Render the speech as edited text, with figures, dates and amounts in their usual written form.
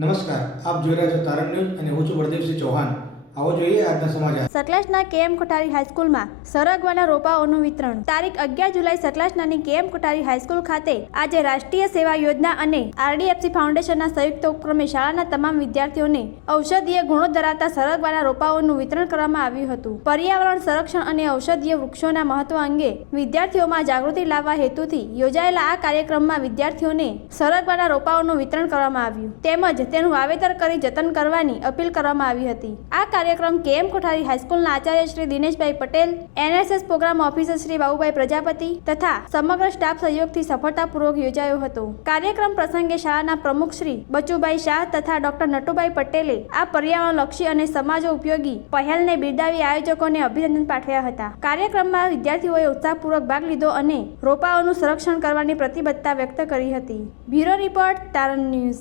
નમસ્કાર, આપ જોઈ રહ્યા છો તારણ ન્યૂઝ અને હું છું બળદેવસિંહ ચૌહાણ. આવો જોઈએ આજના સમાચાર. સતલાજના કેએમ કોઠારી હાઈસ્કૂલમાં સરગવાના રોપાઓનું વિતરણ. તારીખ 11 જુલાઈ સતલાજનાની કેએમ કોઠારી હાઈસ્કૂલ ખાતે આજે રાષ્ટ્રીય સેવા યોજના અને આરડીએફસી ફાઉન્ડેશનના સંયુક્ત ઉપક્રમે શાળાના તમામ વિદ્યાર્થીઓને ઔષધીય ગુણો ધરાવતા સરગવાના રોપાઓનું વિતરણ કરવામાં આવ્યું હતું. પર્યાવરણ સંરક્ષણ અને ઔષધીય વૃક્ષોના મહત્વ અંગે વિદ્યાર્થીઓમાં જાગૃતિ લાવવા હેતુથી યોજાયેલા આ કાર્યક્રમમાં વિદ્યાર્થીઓને સરગવાના રોપાઓનું વિતરણ કરવામાં આવ્યું તેમજ તેનું વાવેતર કરી જતન કરવાની અપીલ કરવામાં આવી હતી. આ કાર્યક્રમ કેએમ કોઠારી હાઈસ્કૂલના આચાર્ય Shri Dineshbhai Patel, NSS programme officer Shri Babubhai Prajapati તથા સમગ્ર સ્ટાફ સહયોગથી સફળતાપૂર્વક યોજાયો હતો. કાર્યક્રમ પ્રસંગે શાળાના પ્રમુખ શ્રી બચુભાઈ શાહ તથા ડોક્ટર નટુભાઈ પટેલે આ પર્યાવરણલક્ષી અને સમાજો ઉપયોગી પહેલને બિરદાવી આયોજકોને અભિનંદન પાઠવ્યા હતા. કાર્યક્રમમાં વિદ્યાર્થીઓએ ઉત્સાહપૂર્વક ભાગ લીધો અને રોપાઓનું સંરક્ષણ કરવાની પ્રતિબદ્ધતા વ્યક્ત કરી હતી. બ્યુરો રિપોર્ટ તારણ ન્યૂઝ.